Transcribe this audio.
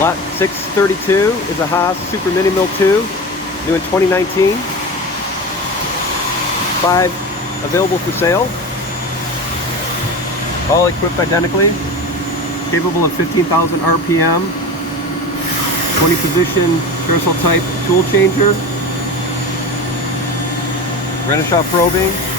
Lot 632 is a Haas Super Mini Mill 2, new in 2019. 5 available for sale. All equipped identically. Capable of 15,000 RPM. 20 position carousel type tool changer. Renishaw probing.